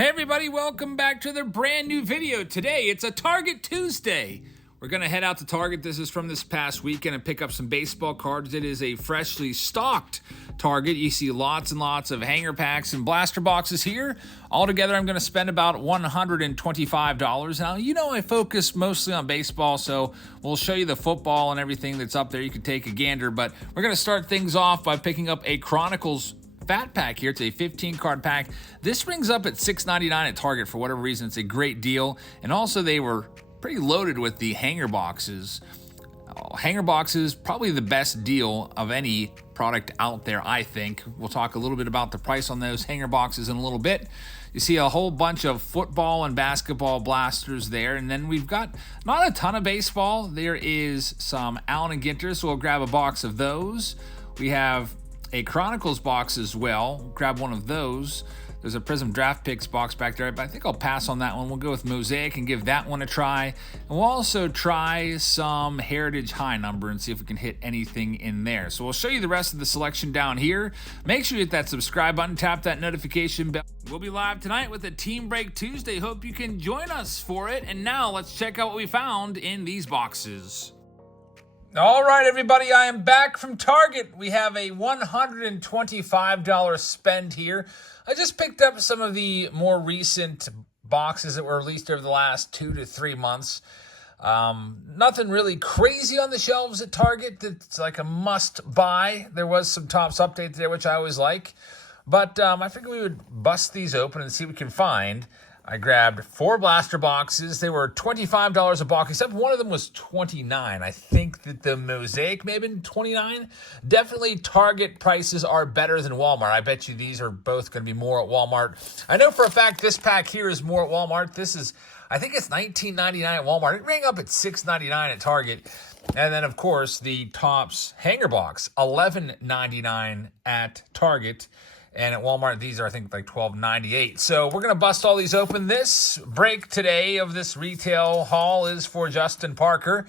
Hey everybody, welcome back to the brand new video. Today, it's a Target Tuesday. We're going to head out to Target. This is from this past weekend and pick up some baseball cards. It is a freshly stocked Target. You see lots and lots of hanger packs and blaster boxes here. Altogether, I'm going to spend about $125. Now, you know I focus mostly on baseball, so we'll show you the football and everything that's up there. You can take a gander, but we're going to start things off by picking up a Chronicles Fat pack here. It's a 15 card pack. This rings up at $6.99 at Target for whatever reason. It's a great deal. And also they were pretty loaded with the hanger boxes. Hanger boxes, probably the best deal of any product out there, I think. We'll talk a little bit about the price on those hanger boxes in a little bit. You see a whole bunch of football and basketball blasters there. And then we've got not a ton of baseball. There is some Allen and Ginter, so we'll grab a box of those. We have a Chronicles box as well. Grab one of those. There's a Prism Draft Picks box back there, but I think I'll pass on that one. We'll go with Mosaic and give that one a try. And we'll also try some Heritage High Number and see if we can hit anything in there. So we'll show you the rest of the selection down here. Make sure you hit that subscribe button, tap that notification bell. We'll be live tonight with a Team Break Tuesday. Hope you can join us for it. And now let's check out what we found in these boxes. All right, everybody, I am back from Target. We have a $125 spend here. I just picked up some of the more recent boxes that were released over the last 2 to 3 months. Nothing really crazy on the shelves at Target that's like a must-buy. There was some Topps updates there, which I always like. But I figured we would bust these open and see what we can find. I grabbed 4 blaster boxes. They were $25 a box, except one of them was $29. I think that the Mosaic may have been $29. Definitely Target prices are better than Walmart. I bet you these are both going to be more at Walmart. I know for a fact this pack here is more at Walmart. This is, I think it's $19.99 at Walmart. It rang up at $6.99 at Target. And then, of course, the Topps hanger box, $11.99 at Target. And at Walmart, these are, I think, like $12.98. So we're going to bust all these open. This break today of this retail haul is for Justin Parker.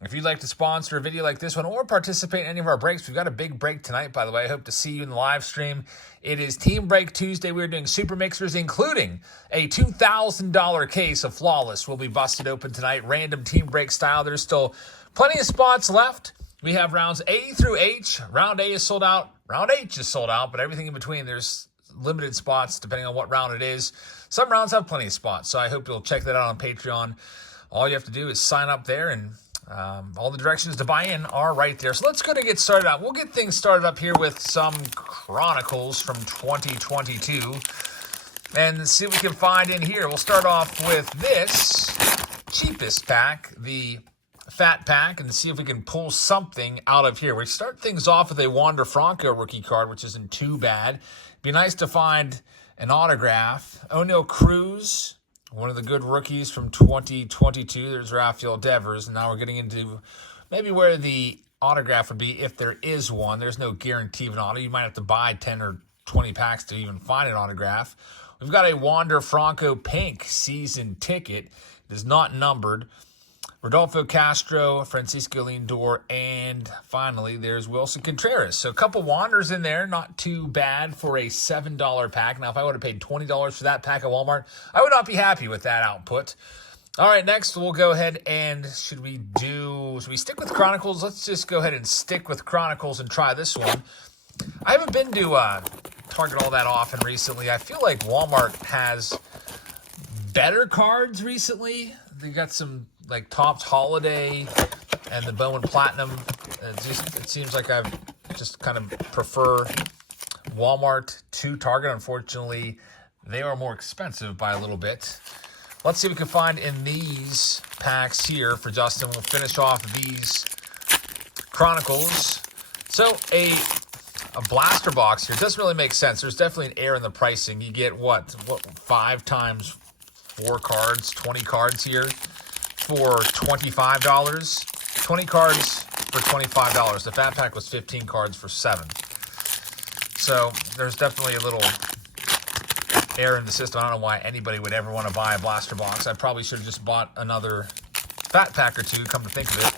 If you'd like to sponsor a video like this one or participate in any of our breaks, we've got a big break tonight, by the way. I hope to see you in the live stream. It is Team Break Tuesday. We're doing super mixers, including a $2,000 case of Flawless will be busted open tonight, random Team Break style. There's still plenty of spots left. We have rounds A through H. Round A is sold out. Round H is sold out, but everything in between, there's limited spots depending on what round it is. Some rounds have plenty of spots, so I hope you'll check that out on Patreon. All you have to do is sign up there, and all the directions to buy in are right there. So let's go to get started out. We'll get things started up here with some Chronicles from 2022 and see what we can find in here. We'll start off with this cheapest pack, the Fat pack, and see if we can pull something out of here. We start things off with a Wander Franco rookie card, which isn't too bad. Be nice to find an autograph. O'Neal Cruz, one of the good rookies from 2022. There's Rafael Devers, and now we're getting into maybe where the autograph would be if there is one. There's no guarantee of an auto. You might have to buy 10 or 20 packs to even find an autograph. We've got a Wander Franco pink season ticket. It is not numbered. Rodolfo Castro, Francisco Lindor, and finally, there's Wilson Contreras. So a couple Wanders in there, not too bad for a $7 pack. Now, if I would have paid $20 for that pack at Walmart, I would not be happy with that output. All right, next we'll go ahead and should we stick with Chronicles? Let's just go ahead and stick with Chronicles and try this one. I haven't been to Target all that often recently. I feel like Walmart has better cards recently. They got some like Topps Holiday and the Bowman Platinum. It seems like I've just kind of prefer Walmart to Target. Unfortunately, they are more expensive by a little bit. Let's see what we can find in these packs here for Justin. We'll finish off these Chronicles. So a blaster box here doesn't really make sense. There's definitely an error in the pricing. You get what 5 times 4 cards, 20 cards here for $25. 20 cards for $25. The Fat Pack was 15 cards for $7. So there's definitely a little error in the system. I don't know why anybody would ever want to buy a blaster box. I probably should have just bought another Fat Pack or two, come to think of it.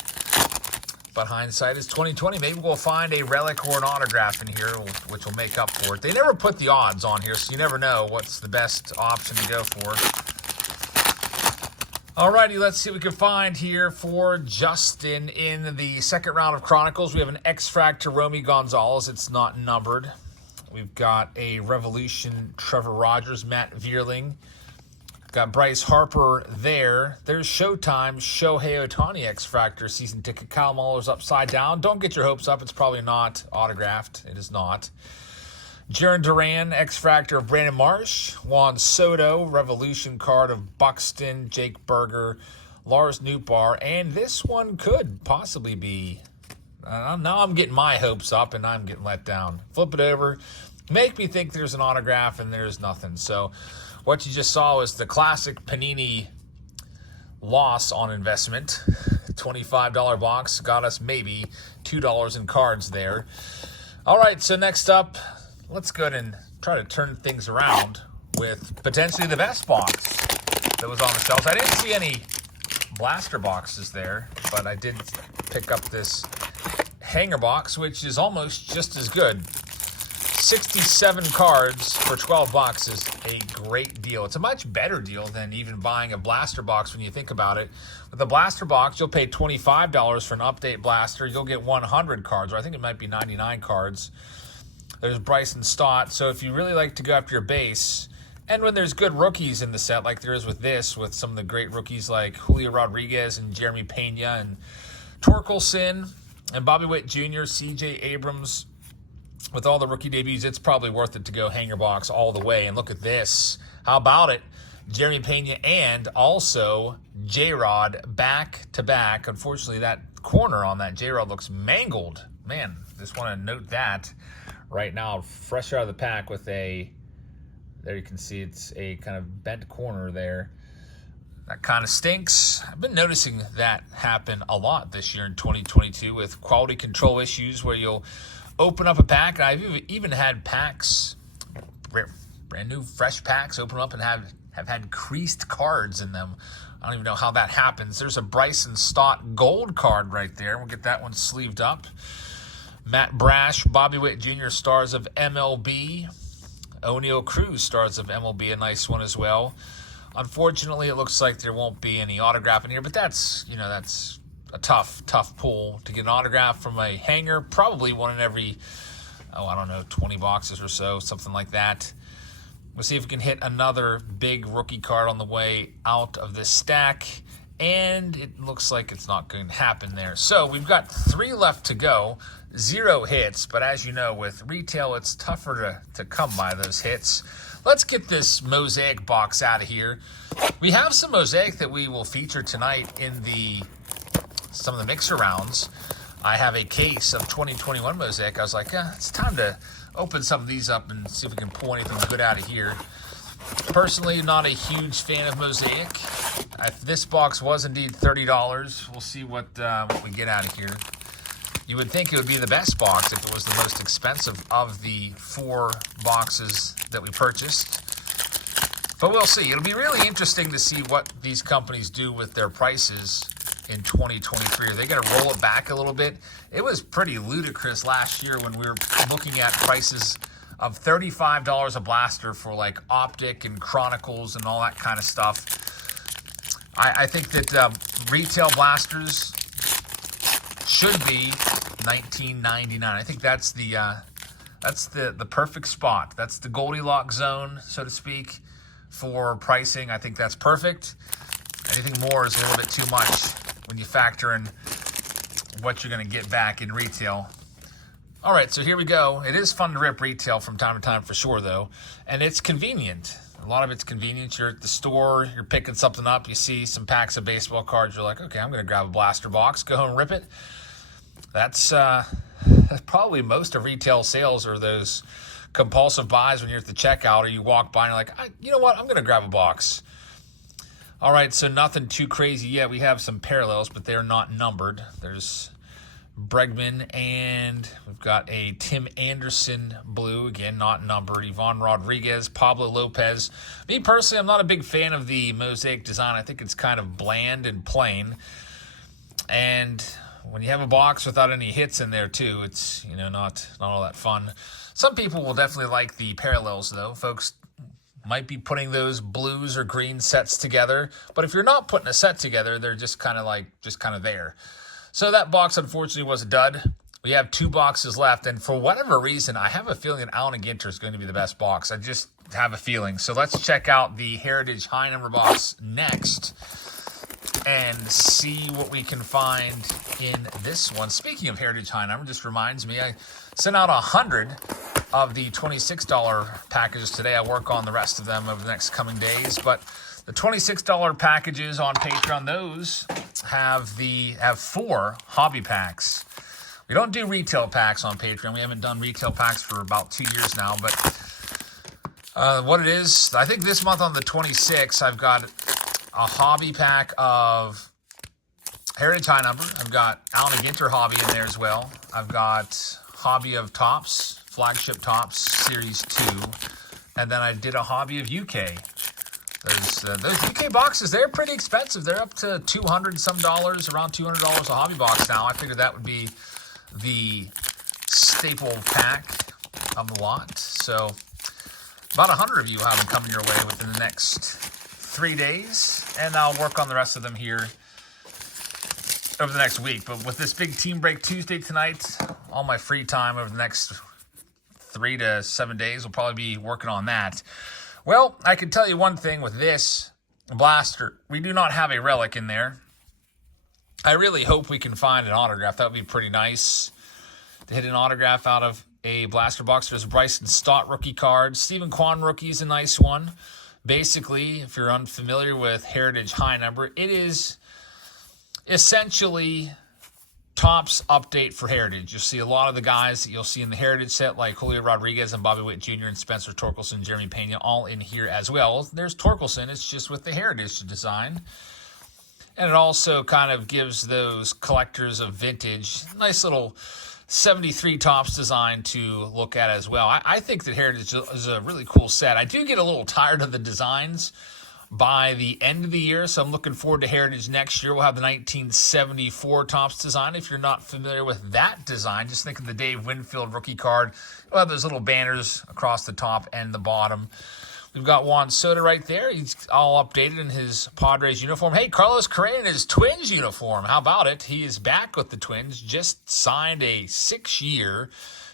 But hindsight is 2020. Maybe we'll find a relic or an autograph in here, which will make up for it. They never put the odds on here, so you never know what's the best option to go for. Alrighty, let's see what we can find here for Justin in the second round of Chronicles. We have an X-Fractor Romy Gonzalez. It's not numbered. We've got a Revolution Trevor Rogers, Matt Vierling. Got Bryce Harper there. There's Showtime, Shohei Ohtani X-Fractor season ticket. Kyle Muller's upside down. Don't get your hopes up. It's probably not autographed. It is not. Jaron Duran, X-Fractor of Brandon Marsh. Juan Soto, Revolution card of Buxton, Jake Berger, Lars Nootbaar. And this one could possibly be... now I'm getting my hopes up and I'm getting let down. Flip it over. Make me think there's an autograph and there's nothing. So what you just saw was the classic Panini loss on investment. $25 box got us maybe $2 in cards there. All right, so next up, let's go ahead and try to turn things around with potentially the best box that was on the shelves. I didn't see any blaster boxes there, but I did pick up this hanger box, which is almost just as good. 67 cards for 12 bucks is a great deal. It's a much better deal than even buying a blaster box when you think about it. With a blaster box, you'll pay $25 for an update blaster. You'll get 100 cards, or I think it might be 99 cards. There's Bryson Stott. So if you really like to go after your base, and when there's good rookies in the set, like there is with this, with some of the great rookies like Julio Rodriguez and Jeremy Pena and Torkelson and Bobby Witt Jr., C.J. Abrams, with all the rookie debuts, it's probably worth it to go hanger box all the way. And look at this. How about it? Jeremy Pena and also J-Rod back-to-back. Unfortunately, that corner on that J-Rod looks mangled. Man, just want to note that right now. Fresh out of the pack with a, there you can see it's a kind of bent corner there. That kind of stinks. I've been noticing that happen a lot this year in 2022 with quality control issues where you'll open up a pack. And I've even had packs, brand new fresh packs, open up and have had creased cards in them. I don't even know how that happens. There's a Bryson Stott gold card right there. We'll get that one sleeved up. Matt Brash, Bobby Witt Jr. stars of MLB. O'Neal Cruz stars of MLB, a nice one as well. Unfortunately, it looks like there won't be any autograph in here, but that's a tough pull to get an autograph from a hanger. Probably one in every, 20 boxes or so, something like that. We'll see if we can hit another big rookie card on the way out of this stack. And it looks like it's not going to happen there. So we've got 3 left to go. 0 hits, but as you know, with retail, it's tougher to come by those hits. Let's get this Mosaic box out of here. We have some Mosaic that we will feature tonight in some of the mixer rounds. I have a case of 2021 Mosaic. I was like, it's time to open some of these up and see if we can pull anything good out of here. Personally, not a huge fan of Mosaic. If this box was indeed $30, we'll see what we get out of here. You would think it would be the best box if it was the most expensive of the 4 boxes that we purchased. But we'll see. It'll be really interesting to see what these companies do with their prices in 2023. Are they going to roll it back a little bit? It was pretty ludicrous last year when we were looking at prices of $35 a blaster for like Optic and Chronicles and all that kind of stuff. I think that retail blasters should be $19.99. I think that's the perfect spot. That's the Goldilocks zone, so to speak, for pricing. I think that's perfect. Anything more is a little bit too much when you factor in what you're going to get back in retail. All right, so here we go. It is fun to rip retail from time to time for sure, though, and it's convenient. A lot of it's convenient. You're at the store, you're picking something up, you see some packs of baseball cards, you're like, okay, I'm going to grab a blaster box, go home and rip it. That's probably most of retail sales are those compulsive buys when you're at the checkout or you walk by and you're like, you know what, I'm going to grab a box. All right, so nothing too crazy yet. We have some parallels, but they're not numbered. There's Bregman, and we've got a Tim Anderson blue, again, not numbered. Ivan Rodriguez, Pablo Lopez. Me personally, I'm not a big fan of the Mosaic design. I think it's kind of bland and plain. And when you have a box without any hits in there too, it's, you know, not all that fun. Some people will definitely like the parallels though. Folks might be putting those blues or green sets together, but if you're not putting a set together, they're just kind of there. So that box unfortunately was a dud. We have 2 boxes left, and for whatever reason, I have a feeling that Allen & Ginter is going to be the best box. I just have a feeling. So let's check out the Heritage high number box next and see what we can find in this one. Speaking of Heritage high number, just reminds me, I sent out 100 of the $26 packages today. I work on the rest of them over the next coming days, but the $26 packages on Patreon, those have 4 hobby packs. We don't do retail packs on Patreon. We haven't done retail packs for about 2 years now, but what it is, I think this month on the 26th, I've got a hobby pack of Heritage high number. I've got Allen & Ginter hobby in there as well. I've got hobby of Topps, flagship Topps Series 2, and then I did a hobby of UK. Those UK boxes, they're pretty expensive. They're up to $200 some, around $200 a hobby box now. I figured that would be the staple pack of the lot. So about 100 of you have them coming your way within the next 3 days, and I'll work on the rest of them here over the next week. But with this big Team Break Tuesday tonight, all my free time over the next 3 to 7 days will probably be working on that. Well, I can tell you one thing with this blaster. We do not have a relic in there. I really hope we can find an autograph. That would be pretty nice to hit an autograph out of a blaster box. There's a Bryson Stott rookie card. Stephen Kwan rookie is a nice one. Basically, if you're unfamiliar with Heritage high number, it is essentially Topps update for Heritage. You'll see a lot of the guys that you'll see in the Heritage set, like Julio Rodriguez and Bobby Witt Jr. and Spencer Torkelson, Jeremy Pena, all in here as well. There's Torkelson. It's just with the Heritage design. And it also kind of gives those collectors of vintage nice little 73 Topps design to look at as well. I think that Heritage is a really cool set. I do get a little tired of the designs by the end of the year, so I'm looking forward to Heritage next year. We'll have the 1974 Topps design. If you're not familiar with that design, just think of the Dave Winfield rookie card. We'll have those little banners across the top and the bottom. We've got Juan Soto right there. He's all updated in his Padres uniform. Hey, Carlos Correa in his Twins uniform. How about it? He is back with the Twins. Just signed a 6-year,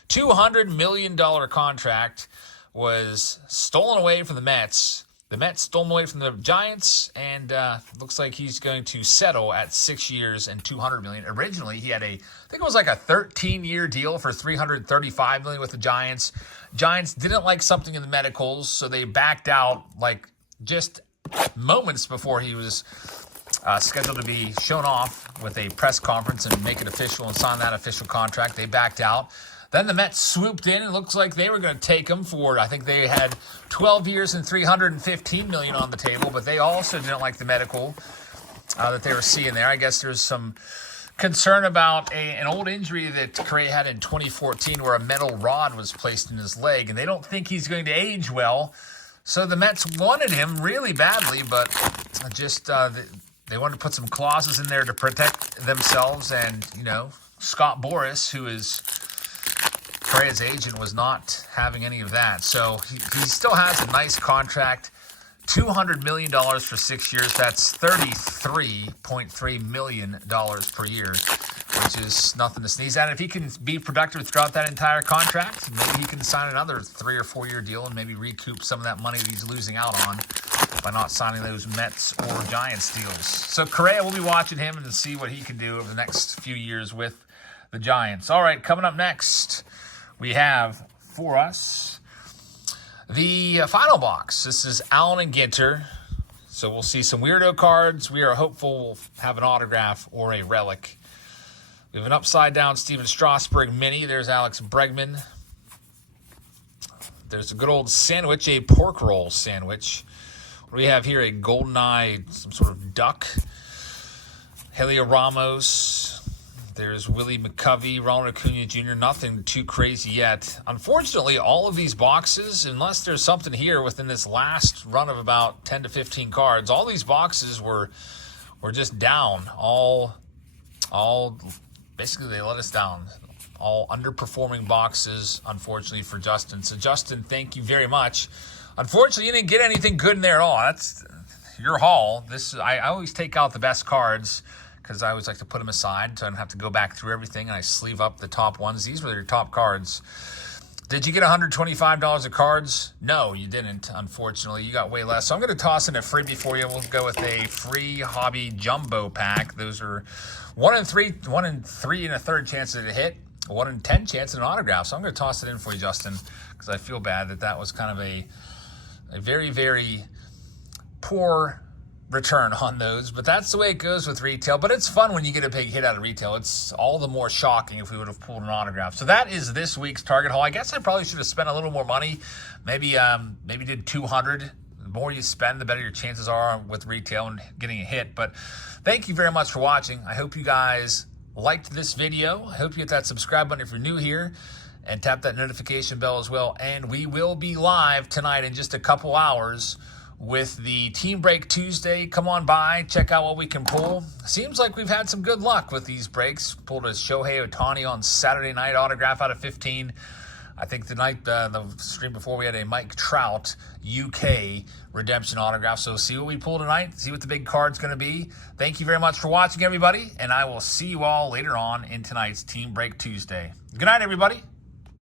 $200 million contract. Was stolen away from the Mets. The Mets stole him away from the Giants, and looks like he's going to settle at 6 years and $200 million. Originally, he had I think it was like a 13-year deal for $335 million with the Giants. Giants didn't like something in the medicals, so they backed out like just moments before he was scheduled to be shown off with a press conference and make it official and sign that official contract. They backed out. Then the Mets swooped in. It looks like they were going to take him for, I think they had 12 years and $315 million on the table, but they also didn't like the medical that they were seeing there. I guess there's some concern about an old injury that Correa had in 2014 where a metal rod was placed in his leg, and they don't think he's going to age well. So the Mets wanted him really badly, but just they wanted to put some clauses in there to protect themselves. And, you know, Scott Boras, who is Correa's agent, was not having any of that. So he still has a nice contract, $200 million for 6 years. That's $33.3 million per year, which is nothing to sneeze at. If he can be productive throughout that entire contract, maybe he can sign another 3 or 4 year deal and maybe recoup some of that money that he's losing out on by not signing those Mets or Giants deals. So Correa, we'll be watching him and see what he can do over the next few years with the Giants. All right, coming up next, we have for us the final box. This is Allen & Ginter. So we'll see some weirdo cards. We are hopeful we'll have an autograph or a relic. We have an upside-down Steven Strasburg mini. There's Alex Bregman. There's a good old sandwich, a pork roll sandwich. What do we have here? A GoldenEye, some sort of duck. Helio Ramos. There's Willie McCovey, Ronald Acuna Jr., nothing too crazy yet. Unfortunately, all of these boxes, unless there's something here within this last run of about 10 to 15 cards, all these boxes were just down all basically they let us down. All underperforming boxes, unfortunately, for Justin. So, Justin, thank you very much. Unfortunately, you didn't get anything good in there at all. That's your haul. I always take out the best cards because I always like to put them aside so I don't have to go back through everything, and I sleeve up the top ones. These were your top cards. Did you get $125 of cards? No, you didn't, unfortunately. You got way less. So I'm going to toss in a freebie for you. We'll go with a free hobby jumbo pack. Those are 1 in 3 and a third chances to hit. 1 in 10 chance at an autograph. So I'm going to toss it in for you, Justin, because I feel bad that was kind of a very, very poor return on those. But that's the way it goes with retail. But it's fun when you get a big hit out of retail. It's all the more shocking if we would have pulled an autograph. So that is this week's Target haul. I guess I probably should have spent a little more money. Maybe did 200. The more you spend, the better your chances are with retail and getting a hit. But thank you very much for watching. I hope you guys liked this video. I hope you hit that subscribe button if you're new here and tap that notification bell as well. And we will be live tonight in just a couple hours with the Team Break Tuesday. Come on by, check out what we can pull. Seems like we've had some good luck with these breaks. Pulled a Shohei Ohtani on Saturday night, autograph out of 15. I think the stream before we had a Mike Trout UK redemption autograph. So see what we pull tonight. See what the big card's going to be. Thank you very much for watching, everybody. And I will see you all later on in tonight's Team Break Tuesday. Good night, everybody.